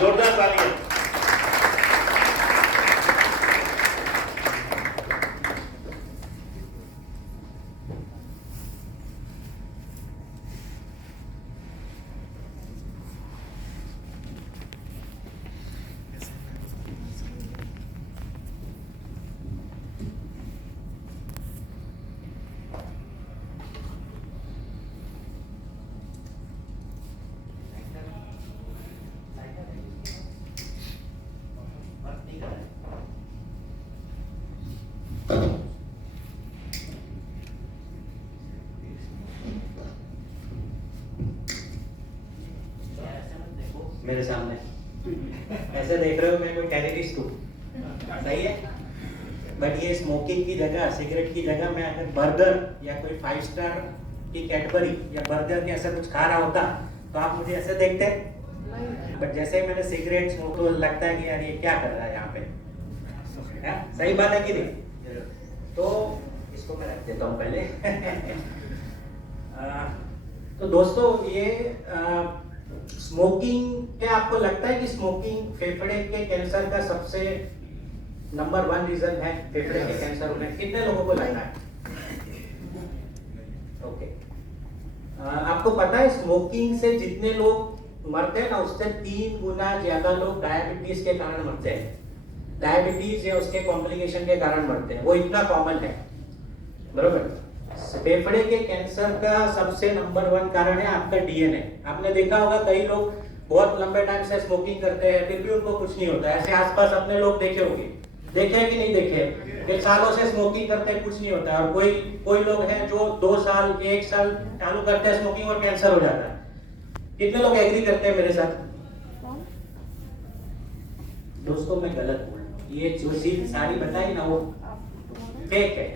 जोरदार तालियां। मेरे सामने ऐसे देख रहे हो मैं कोई टेररिस्ट हूँ, सही है। बट ये स्मोकिंग की जगह, सिगरेट की जगह मैं अगर बर्गर या कोई 5 स्टार की कैडबरी या बर्गर के ऐसा कुछ खा रहा होता तो आप मुझे ऐसे देखते। बट जैसे ही मैंने सिगरेट स्मोक तो लगता है कि यार ये क्या कर रहा है यहाँ पे, है? सही बात है कि नहीं? तो इसको मैं रख देता हूँ पहले। तो दोस्तों ये स्मोकिंग, क्या आपको लगता है कि स्मोकिंग फेफड़े के कैंसर का सबसे नंबर 1 रीजन है फेफड़े के कैंसर होने? कितने लोगों को लगता है? ओके। आपको पता है स्मोकिंग से जितने लोग मरते हैं ना, उससे 3 गुना ज्यादा लोग डायबिटीज के कारण मरते हैं। डायबिटीज या उसके कॉम्प्लिकेशन के कारण मरते हैं, वो इतना कॉमन है, बरोबर। फेफड़े के कैंसर का सबसे नंबर 1 कारण है आपका डीएनए। आपने देखा होगा कई लोग बहुत लंबे टाइम से स्मोकिंग करते हैं फिर भी उनको कुछ नहीं होता। ऐसे आसपास अपने लोग देखे होंगे, देखे कि नहीं देखे, कि सालों से स्मोकिंग करते हैं कुछ नहीं होता है। और कोई लोग हैं जो 2 साल 1 साल चालू करते हैं स्मोकिंग और कैंसर हो जाता है। कितने लोग एग्री करते हैं मेरे साथ? दोस्तों मैं गलत हूँ, ये जो चीज सारी बताई ना वो फेक है।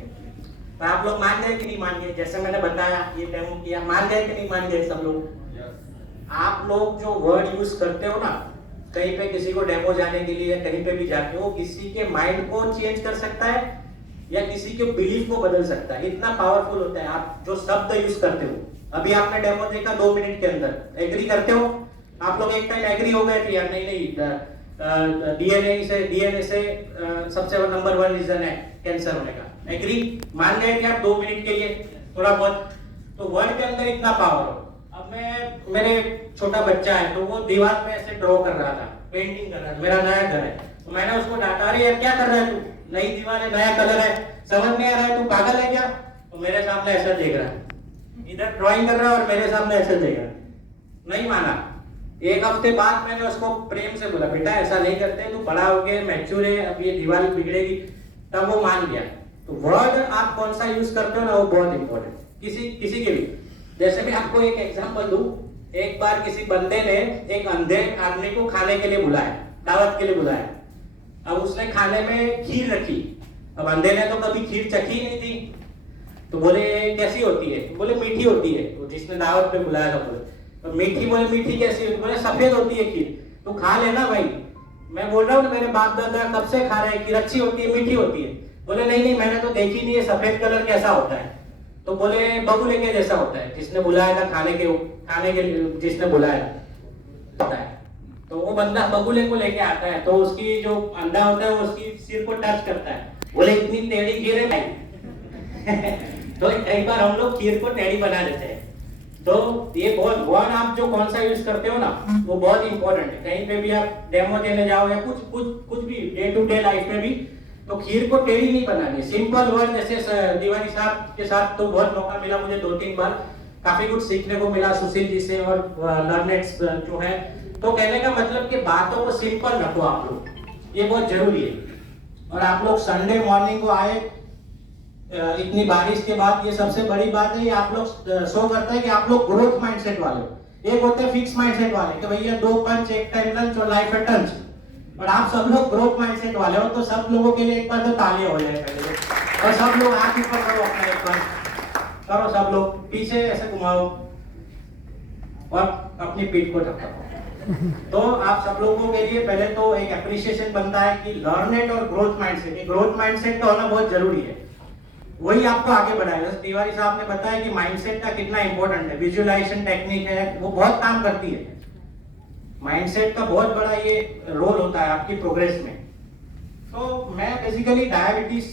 तो आप लोग मान गए कि नहीं मान गए? जैसे मैंने बताया ये डेमो किया, मान गए कि नहीं मान गए सब लोग? आप लोग जो वर्ड यूज करते हो ना कहीं पे, किसी को डेमो जाने के लिए कहीं पे भी जाते हो, किसी के माइंड को चेंज कर सकता है या किसी के बिलीफ को बदल सकता है। इतना पावरफुल होता है आप जो शब्द यूज करते हो। अभी आपने डेमो देखा 2 मिनट के अंदर, एग्री करते हो? आप लोग एक टाइम एग्री हो गए कि यार नहीं डीएनए से सबसे नंबर 1 रीजन है कैंसर होने का। एग्री? मान गए कि आप 2 मिनट के लिए थोड़ा बहुत? तो वर्ड के अंदर इतना पावर हो। अब मेरे छोटा बच्चा है तो वो दीवार पे ऐसे ड्रॉ कर रहा था, पेंटिंग कर रहा था, मेरा नया घर है। तो मैंने उसको डांटा, अरे यार क्या कर रहा है तू, नई दीवार है, नया कलर है, समझ नहीं आ रहा है, तू पागल है क्या? तो मेरे सामने ऐसा देख रहा है, इधर ड्राइंग कर रहा है और मेरे सामने ऐसे देख रहा है। नहीं माना। एक हफ्ते बाद मैंने उसको प्रेम से बोला, बेटा ऐसा नहीं करते, तू बड़ा हो गया, मैच्योर है, अब ये दीवार बिगड़ेगी। तब वो मान गया। तो वर्ड आप कौन सा यूज करते हो ना वो बहुत इंपॉर्टेंट। किसी के भी, जैसे मैं आपको एक एग्जांपल दूं, एक बार किसी बंदे ने एक अंधे आदमी को खाने के लिए बुलाया, दावत के लिए बुलाया। अब उसने खाने में खीर रखी। अब अंधे ने तो कभी खीर चखी नहीं थी, तो बोले कैसी होती है? बोले मीठी होती है। तो जिसने दावत पे बुलाया था बोले तो मीठी, बोले मीठी कैसी होती? बोले सफेद होती है खीर। तो खा लेना भाई, मैं बोल रहा हूँ मेरे बाप दादा कब से खा रहे हैं खीर, अच्छी होती है, मीठी होती है। बोले नहीं मैंने तो देखी नहीं है, सफेद कलर कैसा होता है? तो बोले बगुले के जैसा होता है, जिसने बुलाया था खाने के जिसने बुलाया होता है। तो वो बंदा बगुले को लेके आता है, तो उसकी जो अंडा होता है वो उसकी सिर को टच करता है। बोले इतनी टेढ़ी खीर है भाई। तो एक बार हम लोग खीर को टेढ़ी बना देते हैं। तो ये बहुत वर्ड आप जो कौन सा यूज करते हो ना वो बहुत इंपॉर्टेंट है। कहीं पे भी आप डेमो देने जाओ या कुछ भी डे टू डे लाइफ में भी, तो खीर को टेढ़ी नहीं बनानी। सिंपल वर्ड, जैसे तिवारी साहब के साथ तो बहुत मौका मिला मुझे 2-3 बार, काफी कुछ सीखने को मिला सुशील जी से और लर्नेट्स जो है। तो कहने का मतलब कि बातों को सिंपल रखो आप लोग, ये बहुत जरूरी है। और आप लोग संडे मॉर्निंग को आए इतनी बारिश के बाद, ये सबसे बड़ी बात है, ये आप लोग शो करता है कि आप लोग ग्रोथ माइंडसेट वाले हो। एक होते हैं फिक्स माइंडसेट वाले कि भैया 2 पंच, एक टाइम लंच और लाइफ है टंच। और आप सब लोग ग्रोथ माइंडसेट वाले हो, तो सब लोगों के लिए एक बार तो तालियां हो जाए पहले। और सब लोग हाथ ऊपर करो अपना, एक बार करो सब लोग, पीछे ऐसे घुमाओ और अपनी पीठ को झपकाओ। तो आप सब लोगों के लिए पहले तो एक एप्रिसिएशन बनता है कि लर्नेट और ग्रोथ माइंडसेट, ग्रोथ माइंडसेट का होना बहुत जरूरी है। वही आपको आगे बढ़ाएगा। तिवारी साहब ने बताया कि माइंडसेट का कितना इंपॉर्टेंट है, विजुअलाइजेशन टेक्निक है, वो बहुत काम करती है। माइंडसेट का बहुत बड़ा ये रोल होता है आपकी प्रोग्रेस में। तो मैं बेसिकली डायबिटीज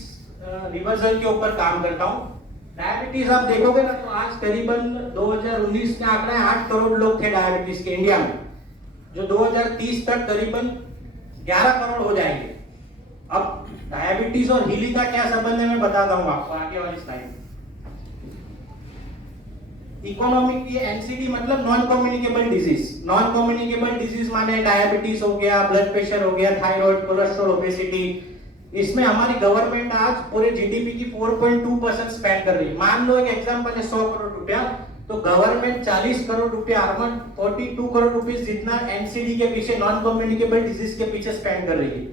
रिवर्सल के ऊपर काम करता हूँ। डायबिटीज आप देखोगे ना तो आज करीबन 2019 के आंकड़े 8 करोड़ लोग थे डायबिटीज के इंडिया में, जो 2030 तक करीबन 11 करोड़ हो जाएंगे। अब डायबिटीज और हीली का क्या संबंध है मैं बताता हूँ आपको आगे वाली स्लाइड। इकोनॉमिक, ये एनसीडी मतलब non communicable disease. Non communicable disease माने डायबिटीज हो गया, ब्लड प्रेशर हो गया, थायराइड, कोलेस्ट्रॉल, ओबेसिटी। इसमें हमारी गवर्नमेंट आज पूरे जीडीपी की 4.2% स्पेंड कर रही है। मान लो एक एग्जांपल है 100 करोड़ रुपया, तो गवर्नमेंट 40 करोड़ रुपया, अराउंड 42 करोड़ रुपीस जितना एनसीडी के पीछे, नॉन कम्युनिकेबल डिजीज के पीछे स्पेंड कर रही है।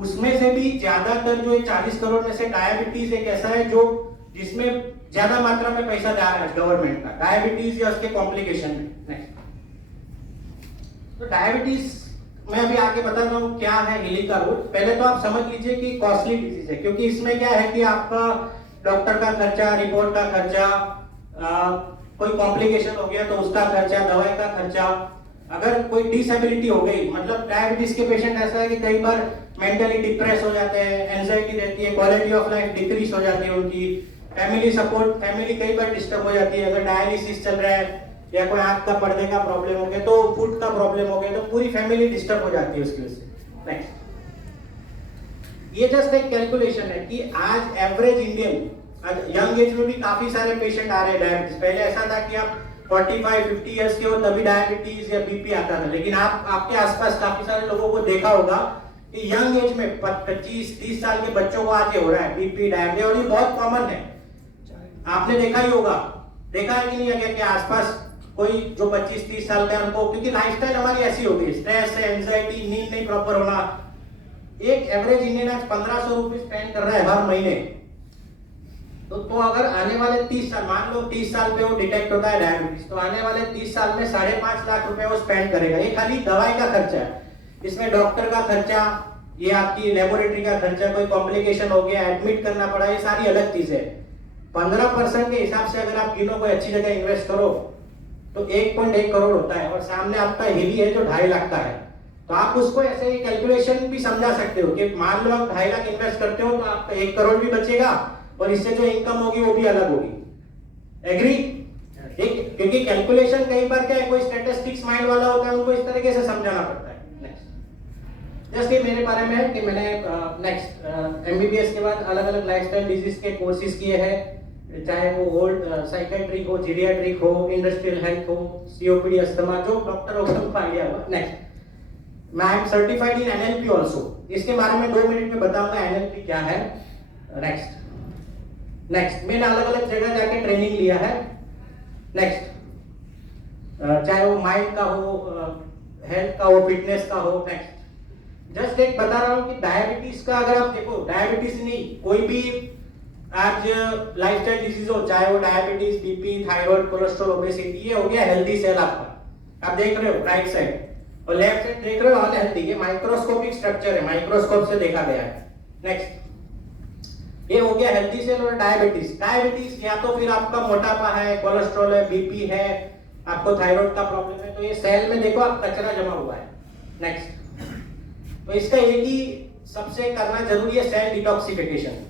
उसमें से भी ज्यादातर जो 40 करोड़ में से डायबिटीज एक ऐसा है जो जिसमें ज्यादा मात्रा में पैसा जा रहा है गवर्नमेंट का, डायबिटीज या उसके कॉम्प्लिकेशन में। नेक्स्ट, तो डायबिटीज मैं अभी आगे बताता हूँ क्या है हीली का रोल। पहले तो आप समझ लीजिए कि कॉस्टली डिजीज है, क्योंकि इसमें क्या है कि आपका डॉक्टर का खर्चा, रिपोर्ट का खर्चा, कोई कॉम्प्लिकेशन हो गया तो उसका खर्चा, दवाई का खर्चा, अगर कोई डिसेबिलिटी हो गई, मतलब डायबिटीज के पेशेंट ऐसा है कि कई बार मेंटली डिप्रेस हो जाते हैं, एंजाइटी रहती है, क्वालिटी ऑफ लाइफ डिक्रीज हो जाती है उनकी, फैमिली सपोर्ट, फैमिली कई बार डिस्टर्ब हो जाती है, अगर डायलिसिस चल रहा है या कोई आंख का पर्दे का प्रॉब्लम हो गया, तो फूड का प्रॉब्लम हो गया, तो पूरी फैमिली डिस्टर्ब हो जाती है उसकी वजह से। नेक्स्ट, ये जस्ट एक कैलकुलेशन है कि आज एवरेज इंडियन यंग एज में भी काफी सारे पेशेंट आ रहे हैं डायबिटीज। पहले ऐसा था कि आप 45-50 इयर्स के हो तभी डायबिटीज या बीपी आता था, लेकिन आप आपके आसपास काफी सारे लोगों को देखा होगा कि यंग एज में 25-30 साल के बच्चों को आज हो रहा है बीपी, डायबिटीज, और ये बहुत कॉमन है। आपने देखा ही होगा, देखा है कि नहीं अगर के आसपास कोई जो 25-30 साल का उनको, क्योंकि लाइफस्टाइल हमारी ऐसी हो गई, स्ट्रेस है, एंजाइटी, नींद नहीं प्रॉपर होना। एक एवरेज इंडियन आज 1500 रुपए स्पेंड कर रहा है हर महीने। तो अगर आने वाले 30 साल, मान लो 30 साल पे वो डिटेक्ट होता है डायबिटीज, तो आने वाले 30 साल में 5.5 लाख रुपए वो स्पेंड करेगा। ये खाली दवाई का खर्चा है, इसमें डॉक्टर का खर्चा, ये आपकी लेबोरेटरी का खर्चा, कोई कॉम्प्लिकेशन हो गया, एडमिट करना पड़ा, ये सारी अलग चीजें। 15% के हिसाब से अगर आप गिनो कोई अच्छी जगह इन्वेस्ट करो तो 1.1 करोड़ होता है, और सामने आपका हीली है जो 2.5 लाख का है। तो आप उसको ऐसे ही कैलकुलेशन भी समझा सकते हो कि मान लो आप 2.5 लाख इन्वेस्ट करते हो तो आपका 1 करोड़ भी बचेगा, और इससे जो इनकम होगी वो भी अलग होगी। एग्री? क्योंकि कैलकुलेशन कई बार क्या है, कोई स्टैटिस्टिक्स माइंड वाला होता है, उनको इस तरीके से समझाना पड़ता है। नेक्स्ट, जस्ट ये मेरे बारे में है कि मैंने नेक्स्ट एमबीबीएस के बाद अलग अलग लाइफस्टाइल डिजीज के कोर्सेज किए हैं, चाहे वो ओल्ड साइकेट्रिक हो, जीरियाट्रिक हो, इंडस्ट्रियल हेल्थ हो, सीओपीडी, अस्थमा, जो डॉक्टर होगा उनको आइडिया होगा। नेक्स्ट, मैं I am certified in NLP also, इसके बारे में 2 मिनट में बताऊंगा एनएलपी क्या है। नेक्स्ट, मैंने अलग अलग जगह जाके ट्रेनिंग लिया है। नेक्स्ट, चाहे वो माइंड का हो, हेल्थ का हो, फिटनेस का हो। नेक्स्ट, जस्ट एक बता रहा हूँ कि डायबिटीज का अगर आप देखो, डायबिटीज नहीं कोई भी आज लाइफस्टाइल डिजीज हो, चाहे वो diabetes, BP, thyroid, cholesterol, obesity, ये हो गया हेल्दी सेल आपका। आप देख रहे हो राइट साइड, और लेफ्ट साइड देख रहे हो अनहेल्दी। ये माइक्रोस्कोपिक स्ट्रक्चर है, माइक्रोस्कोप से देखा गया है। नेक्स्ट, ये हो गया हेल्दी सेल और डायबिटीज। डायबिटीज या तो फिर आपका मोटापा है, कोलेस्ट्रॉल है, बीपी है, आपको थायराइड का प्रॉब्लम है, तो ये सेल में देखो आप कचरा जमा हुआ है। नेक्स्ट, तो इसका एक ही सबसे करना जरूरी है, सेल डिटॉक्सिफिकेशन।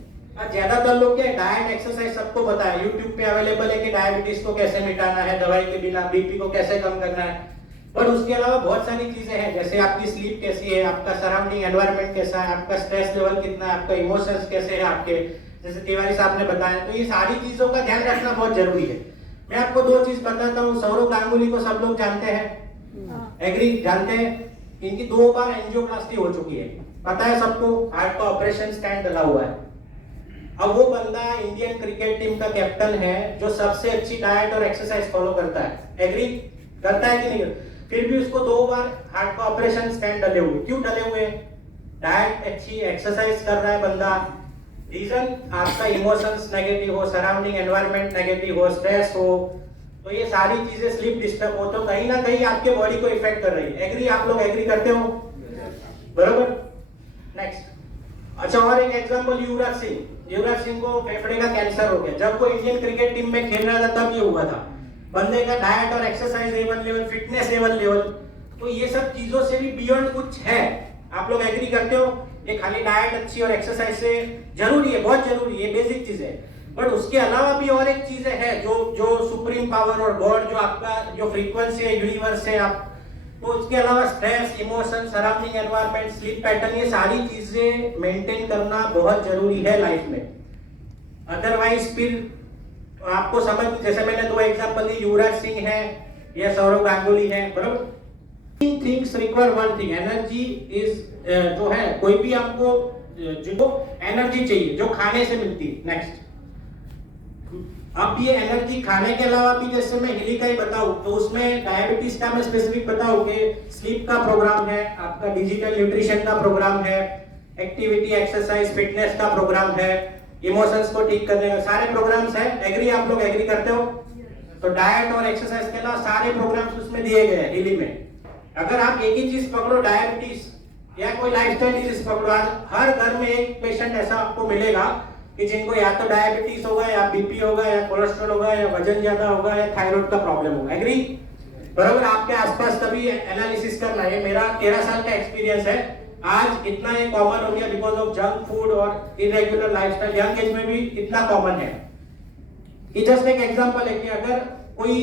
ज्यादातर लोग क्या डाइट, एक्सरसाइज सबको पता है, यूट्यूब पे अवेलेबल है कि डायबिटीज को कैसे मिटाना है दवाई के बिना, बीपी को कैसे कम करना है, पर उसके अलावा बहुत सारी चीजें हैं, जैसे आपकी स्लीप कैसी है, आपका सराउंडिंग एनवायरनमेंट कैसा है, आपका स्ट्रेस लेवल कितना है, आपका इमोशंस कैसे है आपके, जैसे तिवारी साहब ने बताया। तो ये सारी चीजों का ध्यान रखना बहुत जरूरी है। मैं आपको 2 चीज बताता हूँ। सौरव गांगुली को सब लोग जानते हैं, एग्री? जानते हैं, इनकी 2 बार एंजियोप्लास्टी हो चुकी है, पता है सबको, हार्ट का ऑपरेशन स्टैंड डला हुआ है। अब वो बंदा इंडियन क्रिकेट टीम का कैप्टन है जो सबसे अच्छी डाइट और एक्सरसाइज फॉलो करता है, एग्री? करता है कि नहीं? फिर भी उसको 2 बार हार्ट का ऑपरेशन स्टैंड डले हुए। क्यों डले हुए? डाइट अच्छी, एक्सरसाइज कर रहा है बंदा। रीजन आपका इमोशंस नेगेटिव हो, सराउंडिंग एनवायरनमेंट नेगेटिव हो, स्ट्रेस हो, तो ये सारी चीजें, स्लीप डिस्टर्ब हो, तो कहीं ना कहीं आपके बॉडी को इफेक्ट कर रही है। एग्री? आप लोग एग्री करते हो? बरोबर? नेक्स्ट, अच्छा, और एक एग्जांपल, युवराज सिंह को फेफड़े का कैंसर हो गया। जब वो इंडियन क्रिकेट टीम में खेल रहा था तब ये हुआ था। बंदे का डाइट और एक्सरसाइज लेवल, फिटनेस लेवल तो ये सब चीजों से भी बियॉन्ड कुछ है। आप लोग एग्री करते हो? ये खाली डाइट अच्छी और एक्सरसाइज से जरूरी है, बहुत जरूरी है, बेसिक चीज है, बट उसके अलावा भी और एक चीजें है जो सुप्रीम पावर और गॉड जो आपका जो फ्रीक्वेंसी है, यूनिवर्स है, आप तो उसके अलावा stress, emotion, surrounding environment, sleep pattern, ये सारी चीजें मेंटेन करना बहुत जरूरी है लाइफ में। अदरवाइज फिर आपको समझ, जैसे मैंने दो एग्जांपल दी, युवराज सिंह है या सौरव गांगुली है, बराबर। Things require one thing, energy is जो है, कोई भी आपको जो एनर्जी चाहिए जो खाने से मिलती है। नेक्स्ट, अब ये एनर्जी खाने के अलावा भी, जैसे मैं हिली का ही बताऊं तो उसमें डायबिटीज का मैं स्पेसिफिक बताऊं कि स्लीप का प्रोग्राम है, आपका डिजिटल न्यूट्रिशन का प्रोग्राम है, एक्टिविटी, एक्सरसाइज, फिटनेस का प्रोग्राम है, इमोशंस को ठीक करने का सारे प्रोग्राम्स है। एग्री? आप लोग एग्री करते हो? तो डाइट और एक्सरसाइज के अलावा सारे प्रोग्राम्स उसमें दिए गए हैं हिली में। अगर आप एक ही चीज पकड़ो, डायबिटीज या कोई लाइफस्टाइल डिजीज पकड़ो, आज हर घर में एक पेशेंट ऐसा आपको मिलेगा कि जिनको या तो डायबिटीज होगा या बीपी होगा या कोलेस्ट्रॉल होगा या वजन ज्यादा होगा या थायराइड का प्रॉब्लम होगा। एग्री? बराबर। आपके आसपास कभी एनालिसिस करना है, मेरा 13 साल का एक्सपीरियंस है, आज इतना ये कॉमन हो गया बिकॉज ऑफ जंक फूड और इरेगुलर लाइफस्टाइल, यंग एज में भी इतना कॉमन है। ये जस्ट एक एग्जांपल है कि अगर कोई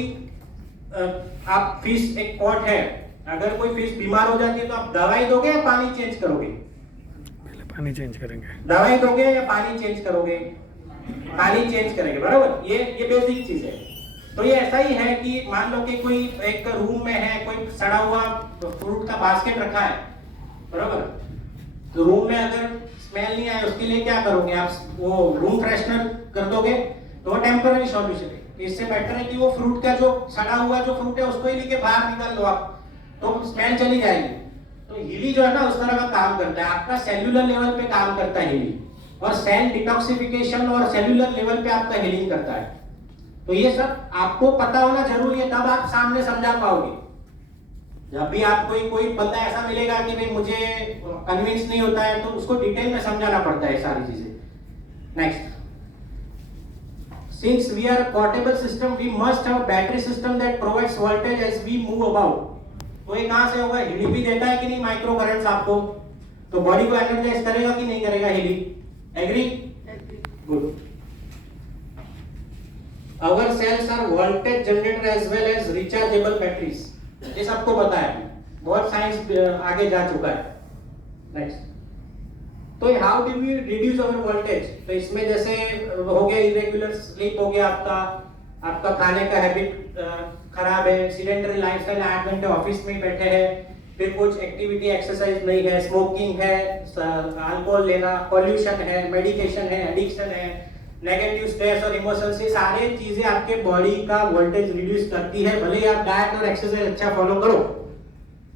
आप फिश, एक पॉट है, अगर कोई फिश बीमार हो जाती है तो आप दवाई दोगे या पानी चेंज करोगे? पहले पानी चेंज करेंगे। दवाई दोगे या पानी चेंज करोगे? पानी चेंज करेंगे, बराबर। ये बेसिक चीज है। तो ये ऐसा ही है कि मान लो कि कोई एक रूम में है, कोई सड़ा हुआ फ्रूट का बास्केट रखा है, बराबर। तो रूम में अगर स्मेल नहीं आए उसके लिए क्या करोगे आप? वो रूम फ्रेशनर कर दोगे, तो वो टेम्पररी सॉल्यूशन है। इससे बेटर है कि वो फ्रूट का जो सड़ा हुआ जो फ्रूट है उसको ही लेके बाहर निकाल लो आप, तो स्मेल चली जाएगी। तो हिली जो है ना उस तरह का काम करता है, आपका सेल्यूलर लेवल पे काम करता है हिली, और सेल डिटॉक्सिफिकेशन और सेल्यूलर लेवल पे आपका हीलिंग करता है। तो ये सब आपको पता होना जरूरी है, तब आप सामने समझा पाओगे। जब भी आप कोई बंदा ऐसा मिलेगा कि भाई मुझे कन्विंस नहीं होता है, तो उसको डिटेल में समझाना पड़ता है सारी चीजें। Next, since we are a portable system, we must have a battery system that provides voltage as we move about. तो ये कहां से होगा? हिली भी देता है कि नहीं माइक्रो करंट्स आपको, तो बॉडी को एनर्जाइज करेगा कि नहीं करेगा हिली? Agree? Good. Our cells are voltage generator as well as rechargeable batteries. ये सबको पता है, बहुत साइंस आगे जा चुका है। नेक्स्ट, तो how do we reduce our voltage? तो इसमें जैसे हो गया इरेगुलर स्लीप, हो गया आपका खाने का हैबिट खराब है, सीडेंटरी लाइफस्टाइल, 8 घंटे ऑफिस में बैठे हैं, फिर कुछ एक्टिविटी एक्सरसाइज नहीं है, स्मोकिंग है, अल्कोहल लेना, पॉल्यूशन है, मेडिकेशन है, एडिक्शन है, नेगेटिव स्ट्रेस और इमोशंस, ये सारी चीजें आपके बॉडी का वोल्टेज रिड्यूस करती है। भले ही आप डाइट और एक्सरसाइज अच्छा फॉलो करो,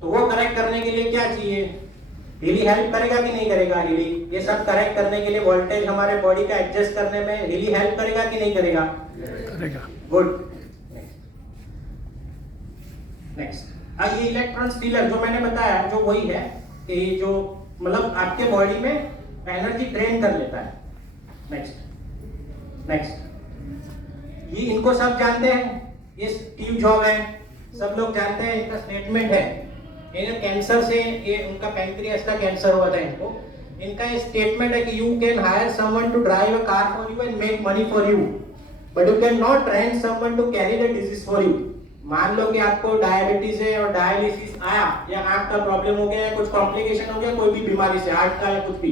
तो वो करेक्ट करने के लिए क्या चाहिए? हिली हेल्प करेगा कि नहीं करेगा? हिली ये सब करेक्ट करने के लिए, वोल्टेज हमारे बॉडी का एडजस्ट करने में हिली हेल्प करेगा कि नहीं करेगा? करेगा। गुड। नेक्स्ट, ये इलेक्ट्रॉन स्टीलर जो मैंने बताया, जो वही है कि जो मतलब आपके बॉडी में एनर्जी ड्रेन कर लेता है। नेक्स्ट, ये इनको सब जानते हैं, ये स्टीव जॉब है, सब लोग जानते हैं, इनका स्टेटमेंट है, इन्हें कैंसर से, ये उनका पैंक्रियास का कैंसर हुआ था इनको, इनका ये स्टेटमेंट है कि you can hire someone to drive a car for you and make money for you, but you can not rent someone to carry the disease for you. मान लो कि आपको डायबिटीज है और डायलिसिस आया, या आंख का प्रॉब्लम हो गया, या कुछ कॉम्प्लिकेशन हो गया कोई भी बीमारी से, हार्ट का या कुछ भी,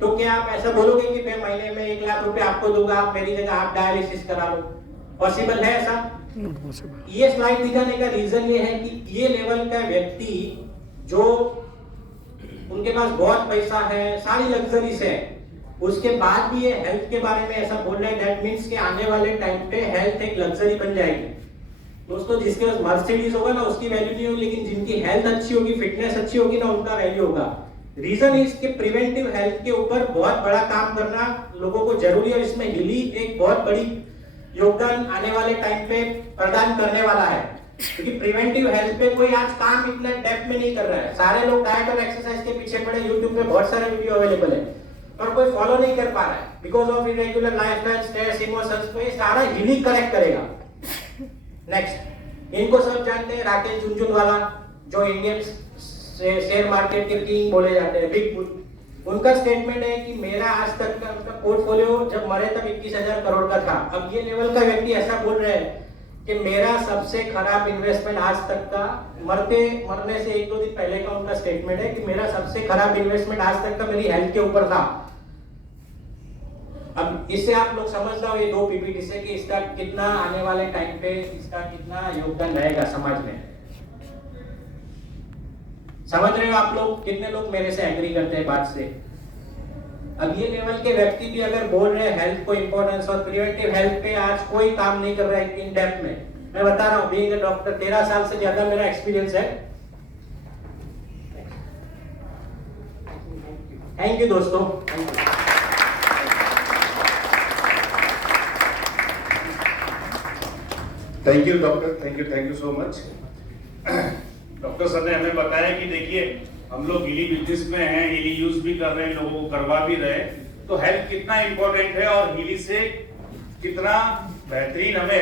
तो क्या आप ऐसा बोलोगे कि मैं महीने में 1 लाख रुपए आपको दूंगा, आप मेरी जगह आप डायलिसिस करा लो? पॉसिबल है ऐसा? ये स्लाइड दिखाने का रीजन ये है कि ये लेवल का व्यक्ति जो उनके पास बहुत पैसा है, सारी लग्जरीज है, उसके बाद भी ये हेल्थ के बारे में ऐसा बोल रहा है, दैट मींस कि आने वाले टाइम पे हेल्थ एक लग्जरी बन जाएगी। दोस्तों, जिसके पास मर्सिडीज होगा ना उसकी वैल्यू नहीं होगी, लेकिन जिनकी हेल्थ अच्छी होगी, फिटनेस अच्छी होगी ना, उनका वैल्यू होगा। रीजन इज कि प्रिवेंटिव हेल्थ के ऊपर बहुत बड़ा काम करना लोगों को जरूरी है, और इसमें हिली एक बहुत बड़ी योगदान आने वाले टाइम पे प्रदान करने वाला है, क्योंकि प्रिवेंटिव हेल्थ पे कोई आज काम इतना डेप्थ में नहीं कर रहा है। सारे लोग डाइट और एक्सरसाइज के पीछे पड़े, YouTube पे बहुत सारे वीडियो अवेलेबल है, पर कोई फॉलो नहीं कर पा रहा है because of irregular lifestyle, stress, emotions. तो ये सारा हिली करेक्ट करेगा। नेक्स्ट, इनको सब जानते हैं, राकेश झुनझुनवाला, जो इंडियन शेयर मार्केट के किंग बोले जाते हैं, बिग बुल, उनका स्टेटमेंट है कि मेरा आज तक का उनका पोर्टफोलियो जब मरे तब 21,000 करोड़ का था। अब ये लेवल का व्यक्ति ऐसा बोल रहे हैं कि मेरा सबसे खराब इन्वेस्टमेंट आज तक का, मरने से 1-2 दिन पहले का उनका स्टेटमेंट है कि मेरा सबसे खराब इन्वेस्टमेंट आज तक का मेरी हेल्थ के ऊपर था। अब इससे आप लोग समझ लो ये 2 पीपीटी से कि इसका कितना आने वाले टाइम पे इसका कितना योगदान रहेगा समाज में। समझ रहे हो आप लोग? कितने लोग मेरे से एग्री करते हैं बात से? अब ये लेवल के व्यक्ति भी अगर बोल रहे हैं हेल्थ को इंपॉर्टेंस और प्रिवेंटिव हेल्थ पे आज कोई काम नहीं कर रहा है इन डेप्थ में। मैं बता रहा हूँ, बीइंग अ डॉक्टर 13 साल से ज्यादा मेरा एक्सपीरियंस है। थैंक यू दोस्तों। Thank you doctor, thank you so much. Doctor sir ने हमें बताया कि देखिए हम लोग हीली बिजनेस में हैं, हीली यूज भी कर रहे हैं, लोगों को करवा भी रहे हैं, तो हेल्थ कितना इंपॉर्टेंट है और हीली से कितना बेहतरीन हमें